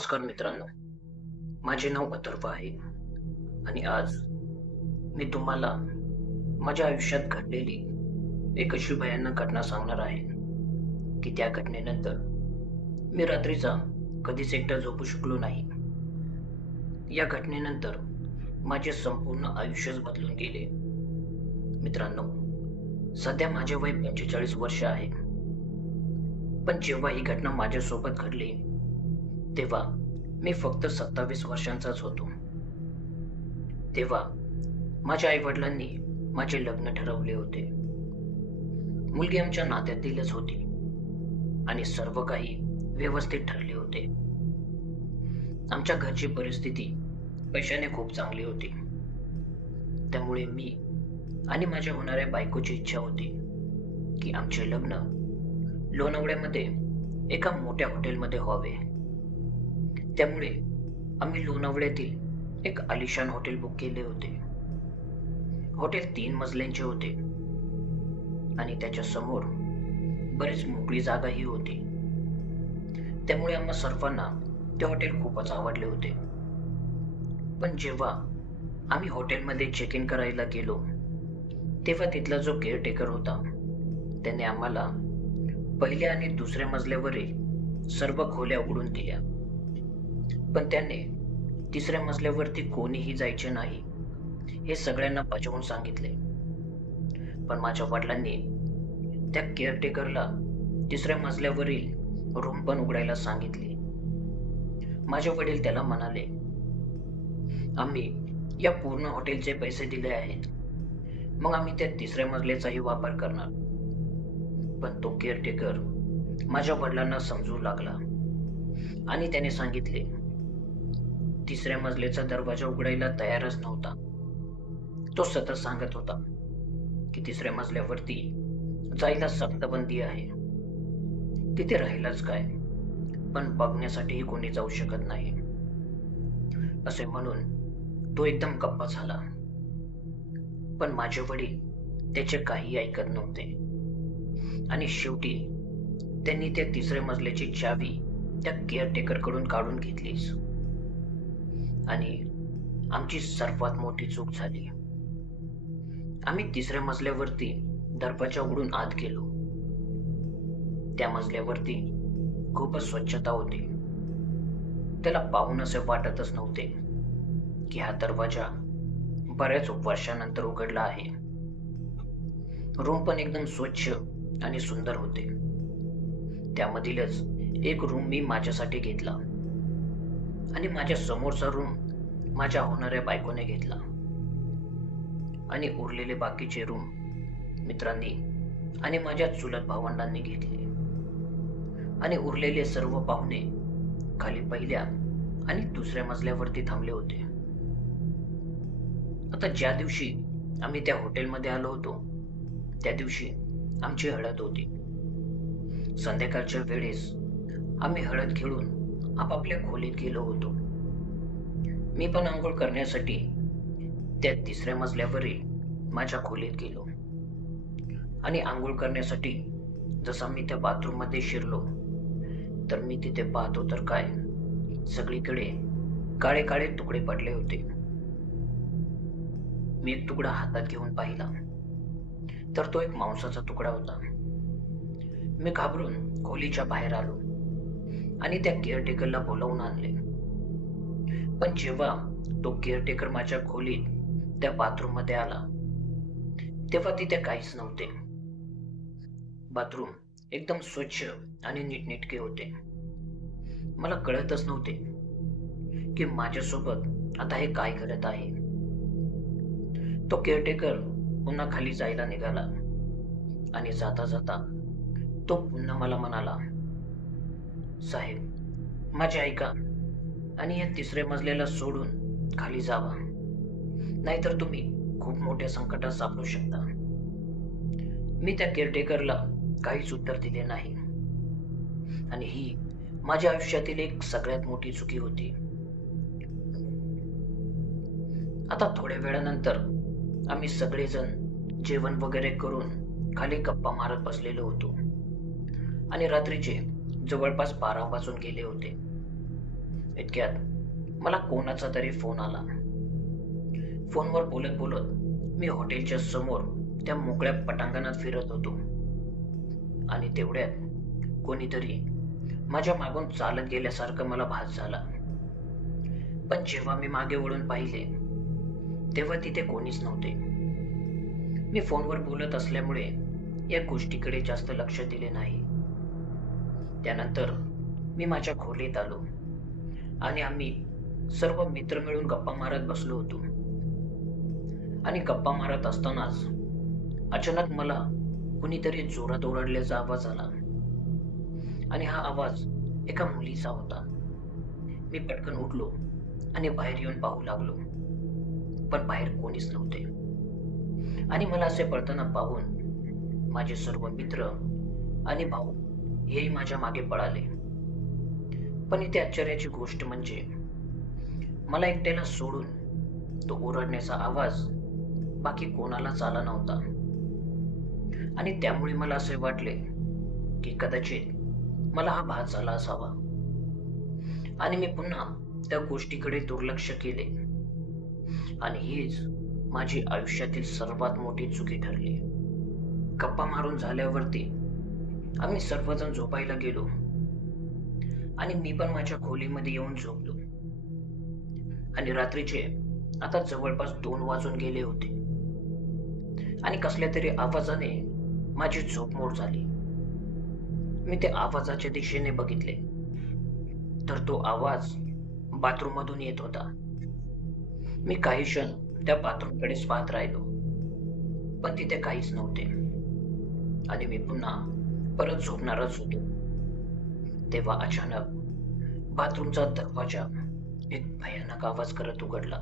नमस्कार मित्रांनो, माझे नाव अथर्व आहे आणि आज मी तुम्हाला माझ्या आयुष्यात घडलेली एक अशी भयानक घटना सांगणार आहे, की त्या घटनेनंतर मी रात्रीचा कधीच एकटा झोपू शकलो नाही. या घटनेनंतर माझे संपूर्ण आयुष्यच बदलून गेले. मित्रांनो, सध्या माझे वय 45 वर्ष आहे. पण जेव्हा ही घटना माझ्यासोबत घडली, तेव्हा मी फक्त 27 वर्षांचाच होतो. तेव्हा माझ्या आई-वडिलांनी माझे लग्न ठरवले होते. मुलगी आमच्या नात्यातीलच होती आणि सर्व काही व्यवस्थित ठरले होते. आमच्या घरची परिस्थिती पैशाने खूप चांगली होती. त्यामुळे मी आणि माझ्या होणाऱ्या बायकोची इच्छा होती की आमचे लग्न लोणावळ्यामध्ये एका मोठ्या हॉटेलमध्ये व्हावे. त्यामुळे आम्ही लोणावळ्यातील एक आलिशान हॉटेल बुक केले होते. हॉटेल 3 मजल्यांचे होते आणि त्याच्या समोर बरीच मोकळी जागाही होती. त्यामुळे आम्हा सर्वांना ते हॉटेल खूपच आवडले होते. पण जेव्हा आम्ही हॉटेलमध्ये चेक इन करायला गेलो, तेव्हा तिथला जो केअरटेकर होता त्याने आम्हाला पहिल्या आणि दुसऱ्या मजल्यावरील सर्व खोल्या उघडून दिल्या. पण त्याने तिसऱ्या मजल्यावरती कोणीही जायचे नाही हे सगळ्यांना बजावून सांगितले. पण माझ्या वडिलांनी त्या केअरटेकरला तिसऱ्या मजल्यावरील रूम पण उघडायला सांगितली. माझे वडील त्याला म्हणाले, आम्ही या पूर्ण हॉटेलचे पैसे दिले आहेत, मग आम्ही त्या तिसऱ्या मजल्याचाही वापर करणार. पण तो केअरटेकर माझ्या वडिलांना समजू लागला आणि त्याने सांगितले, तिसऱ्या मजल्याचा दरवाजा उघडायला तयारच नव्हता. तो सतत सांगत होता की तिसऱ्या मजल्यावरती जायला सक्त बंदी आहे, तिथे राहिलाच काय, पण बघण्यासाठीही कोणी जाऊ शकत नाही. असे म्हणून तो एकदम गप्प झाला. पण माझे वडील त्याचे काही ऐकत नव्हते आणि शेवटी त्यांनी त्या तिसऱ्या मजल्याची चावी त्या केअरटेकर कडून काढून घेतलीच. आणि आमची सर्वात मोठी चूक झाली. आम्ही तिसऱ्या मजल्यावरती दरवाजा उघडून आत गेलो. त्या मजल्यावरती खूपच स्वच्छता होती. त्याला पाहून असे वाटतच नव्हते की हा दरवाजा बऱ्याच वर्षानंतर उघडला आहे. रूम पण एकदम स्वच्छ आणि सुंदर होते. त्यामधीलच एक रूम मी माझ्यासाठी घेतला आणि माझ्या समोरचा रूम माझ्या होणाऱ्या बायकोने घेतला आणि उरलेले बाकीचे रूम मित्रांनी आणि माझ्या चुलत भावंडांनी घेतले आणि उरलेले सर्व पाहुणे खाली पहिल्या आणि दुसऱ्या मजल्यावरती थांबले होते. आता ज्या दिवशी आम्ही त्या हॉटेलमध्ये आलो होतो, त्या दिवशी आमची हळद होती. संध्याकाळच्या वेळेस आम्ही हळद खेळून आपापल्या खोलीत गेलो होतो. मी पण आंघोळ करण्यासाठी त्या तिसऱ्या मजल्यावरील माझ्या खोलीत गेलो आणि आंघोळ करण्यासाठी जसा मी त्या बाथरूम मध्ये शिरलो, तर मी तिथे पाहतो तर काय, सगळीकडे काळे काळे तुकडे पडले होते. मी एक तुकडा हातात घेऊन पाहिला, तर तो एक मांसाचा तुकडा होता. मी घाबरून खोलीच्या बाहेर आलो आणि त्या केअरटेकरला बोलावून आणले. पण जेव्हा तो केअरटेकर माझ्या खोलीत त्या बाथरूम मध्ये आला, तेव्हा तिथे काहीच नव्हते. बाथरूम एकदम स्वच्छ आणि नीटनेटके होते. मला कळतच नव्हते की माझ्यासोबत आता हे काय घडत आहे. तो केअरटेकर पुन्हा खाली जायला निघाला आणि जाता जाता तो पुन्हा मला म्हणाला, साहेब, माझे ऐका आणि या तिसऱ्या मजल्याला सोडून खाली जावा, नाहीतर तुम्ही खूप मोठ्या संकटात सापडू शकता. मी त्या केअरटेकरला काहीच उत्तर दिले नाही आणि ही माझ्या आयुष्यातील एक सगळ्यात मोठी चुकी होती. आता थोड्या वेळानंतर आम्ही सगळेजण जेवण वगैरे करून खाली गप्पा मारत बसलेलो होतो आणि रात्रीचे जवळपास 12 वाजून गेले होते. इतक्यात मला कोणाचा तरी फोन आला. फोनवर बोलत बोलत मी हॉटेलच्या समोर त्या मोकळ्या पटांगणात फिरत होतो आणि तेवढ्यात कोणीतरी माझ्या मागून चालत गेल्यासारखं मला भास झाला. पण जेव्हा मी मागे वळून पाहिले तेव्हा तिथे कोणीच नव्हते. मी फोनवर बोलत असल्यामुळे या गोष्टीकडे जास्त लक्ष दिले नाही. त्यानंतर मी माझ्या खोलीत आलो आणि आम्ही सर्व मित्र मिळून गप्पा मारत बसलो होतो. आणि गप्पा मारत असतानाच अचानक मला कुणीतरी जोरात ओरडल्याचा आवाज आला आणि हा आवाज एका मुलीचा होता. मी पटकन उठलो आणि बाहेर येऊन पाहू लागलो, पण बाहेर कोणीच नव्हते. आणि मला असे पळताना पाहून माझे सर्व मित्र आणि भाऊ हेही माझ्या मागे पळाले. पण इथे आश्चर्याची गोष्ट म्हणजे मला एकट्याला सोडून तो ओरडण्याचा आवाज बाकी कोणालाच आला नव्हता. आणि त्यामुळे मला असे वाटले की कदाचित मला हा भास झाला असावा. आणि मी पुन्हा त्या गोष्टीकडे दुर्लक्ष केले आणि हीच माझी आयुष्यातील सर्वात मोठी चुकी ठरली. गप्पा मारून झाल्यावरती आम्ही सर्वजण झोपायला गेलो आणि मी पण माझ्या खोलीमध्ये येऊन झोपलो. आणि रात्रीचे आता जवळपास 2 वाजून गेले होते आणि कसल्या तरी आवाजाने माझी झोप मोड झाली. मी त्या आवाजाच्या दिशेने बघितले तर तो आवाज बाथरूम मधून येत होता. मी काही क्षण त्या बाथरूमकडेच पाहत राहिलो, पण तिथे काहीच नव्हते आणि मी पुन्हा परत झोपणारच होतो. तेव्हा अचानक बाथरूमचा दरवाजा एक भयानक आवाज करत उघडला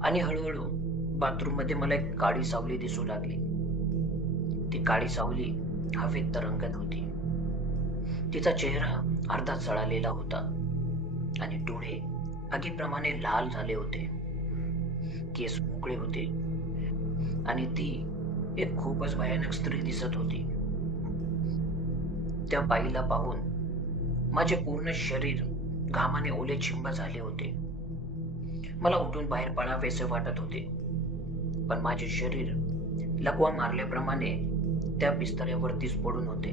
आणि हळूहळू बाथरूम मध्ये मला एक काळी सावली दिसू लागली. ती काळी सावली हवेत तरंगत होती. तिचा चेहरा अर्धा जळालेला होता आणि डोळे आगीप्रमाणे लाल झाले होते. केस मोकळे होते आणि ती एक खूपच भयानक स्त्री दिसत होती. त्या बाईला पाहून माझे पूर्ण शरीर घामाने ओले चिंब झाले होते. मला उठून बाहेर पळावेसे वाटत होते, पण माझे शरीर लकवा मारल्याप्रमाणे त्या बिस्तऱ्यावरतीच पडून होते.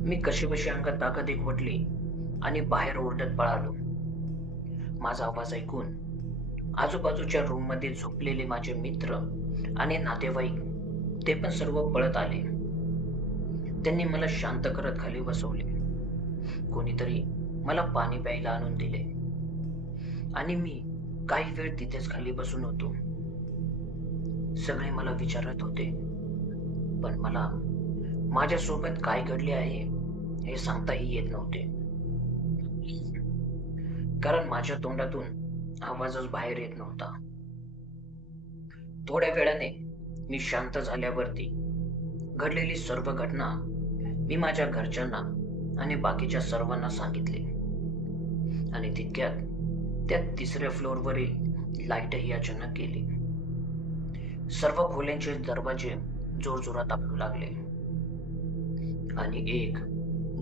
मी कशीबशी अंगात ताकद एकवटली आणि बाहेर ओरडत पळालो. माझा आवाज ऐकून आजूबाजूच्या रूम मध्ये झोपलेले माझे मित्र आणि नातेवाईक ते पण सर्व पळत आले. त्यांनी मला शांत करत खाली बसवले. कोणीतरी मला पाणी प्यायला आणून दिले आणि मी काही वेळ तिथेच खाली बसून होतो. सगळे मला विचारत होते, पण मला माझ्या सोबत काय घडले आहे हे सांगताही येत नव्हते, कारण माझ्या तोंडातून आवाजच बाहेर येत नव्हता. थोड्या वेळाने मी शांत झाल्यावरती घडलेली सर्व घटना मी माझ्या घरच्यांना आणि बाकीच्या सर्वांना सांगितले आणि तितक्यात त्या 3ऱ्या फ्लोअरवरील लाईटही अचानक गेली. सर्व खोल्यांचे दरवाजे जोरजोरात आपटू लागले आणि एक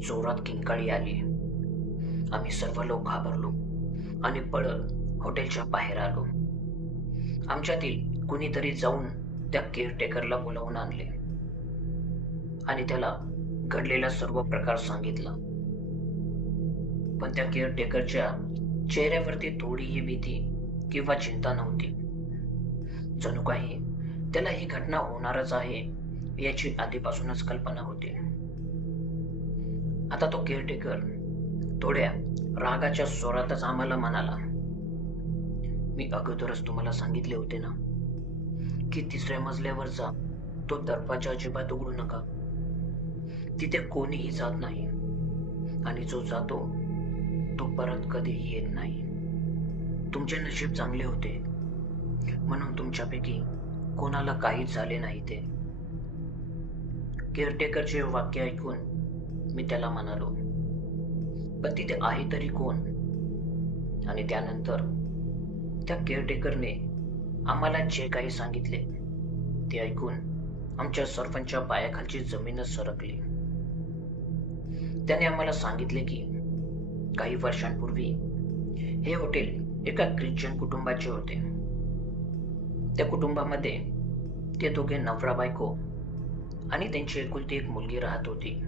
जोरात किंकाळी आली. आम्ही सर्व लोक घाबरलो आणि पळत हॉटेलच्या बाहेर आलो. आमच्यातील कुणीतरी जाऊन त्या केअरटेकरला बोलावून आणले आणि त्याला घडलेला सर्व प्रकार सांगितला. पण त्या केअरटेकरच्या चेहऱ्यावरती थोडीही भीती किंवा चिंता नव्हती. जणू काही त्याला ही घटना होणारच आहे याची आधीपासूनच कल्पना होती. आता तो केअरटेकर थोड्या रागाच्या स्वरातच आम्हाला म्हणाला, मी अगोदरच तुम्हाला सांगितले होते ना की 3ऱ्या मजल्यावरचा तो दरवाजा अजिबात उघडू नका. तिथे कोणीही जात नाही आणि जो जातो तो परत कधीही येत नाही. तुमचे नशीब चांगले होते म्हणून तुमच्यापैकी कोणाला काहीच झाले नाही. ते केअरटेकरचे वाक्य ऐकून मी त्याला म्हणालो, पण तिथे आहे तरी कोण? आणि त्यानंतर त्या केअरटेकरने आम्हाला जे काही सांगितले ते ऐकून आमच्या सर्वांच्या पायाखालची जमीनच सरकली. त्याने आम्हाला सांगितले की काही वर्षांपूर्वी हे हॉटेल एका ख्रिश्चन कुटुंबाचे होते. त्या कुटुंबामध्ये ते दोघे नवरा बायको आणि त्यांची एकुलती एक मुलगी राहत होती.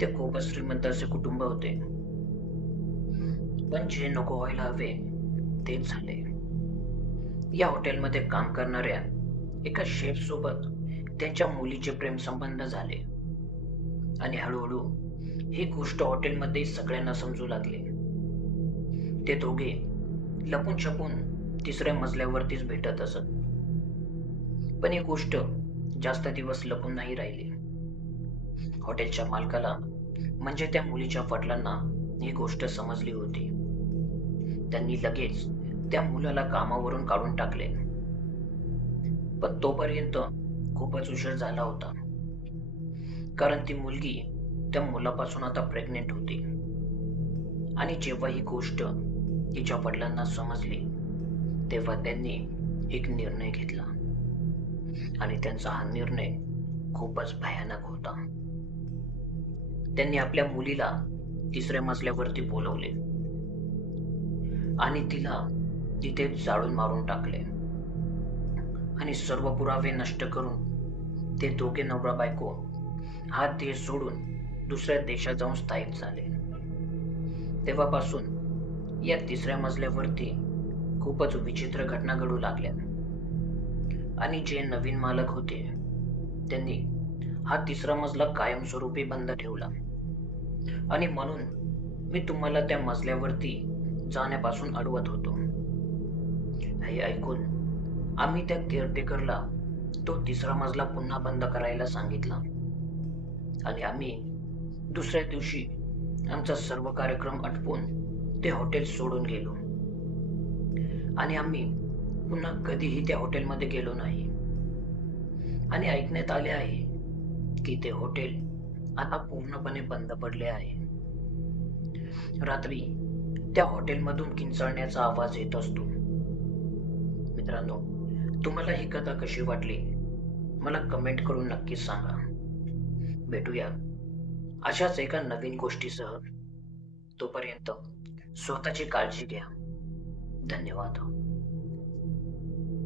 ते खूपच श्रीमंत असे कुटुंब होते. पण जे नको व्हायला हवे तेच झाले. या हॉटेलमध्ये काम करणाऱ्या एका शेफ सोबत त्यांच्या मुलीचे प्रेम संबंध झाले आणि हळूहळू ही गोष्ट हॉटेलमध्ये सगळ्यांना समजू लागली. ते दोघे लपून छपून तिसऱ्या मजल्यावरतीच भेटत असत. पण ही गोष्ट जास्त दिवस लपून नाही राहिली. हॉटेलच्या मालकाला म्हणजे त्या मुलीच्या वडिलांना ही गोष्ट समजली होती. त्यांनी लगेच त्या मुलाला कामावरून काढून टाकले. पण तोपर्यंत खूपच उशीर झाला होता, कारण ती मुलगी त्या मुलापासून आता प्रेग्नेंट होती. आणि जेव्हा ही गोष्ट तिच्या वडिलांना समजली तेव्हा त्यांनी एक निर्णय घेतला आणि त्यांचा हा निर्णय खूपच भयानक होता. त्यांनी आपल्या मुलीला तिसऱ्या मजल्यावरती बोलवले आणि तिला तिथे जाळून मारून टाकले आणि सर्व पुरावे नष्ट करून ते दोघे नवरा बायको हा देश सोडून दुसऱ्या देशात जाऊन स्थायिक झाले. तेव्हापासून या तिसऱ्या मजल्यावरती खूपच विचित्र घटना घडू लागल्या आणि जे नवीन मालक होते त्यांनी हा तिसरा मजला कायमस्वरूपी बंद ठेवला आणि म्हणून मी तुम्हाला त्या मजल्यावरती जाण्यापासून अडवत होतो. हे ऐकून आम्ही त्या केअरटेकरला तो तिसरा मजला पुन्हा बंद करायला सांगितला आणि आम्ही दुसऱ्या दिवशी आमचा सर्व कार्यक्रम आटपून ते हॉटेल सोडून गेलो आणि आम्ही पुन्हा कधीही त्या हॉटेलमध्ये गेलो नाही. आणि ऐकण्यात आले आहे की ते हॉटेल आता पूर्णपणे बंद पडले आहे. रात्री त्या हॉटेलमधून किंचाळण्याचा आवाज येत असतो. मित्रांनो, तुम्हाला ही कथा कशी वाटली मला कमेंट करून नक्कीच सांगा. भेटूया अशाच एका नवीन गोष्टीसह. तोपर्यंत स्वतःची काळजी घ्या. धन्यवाद.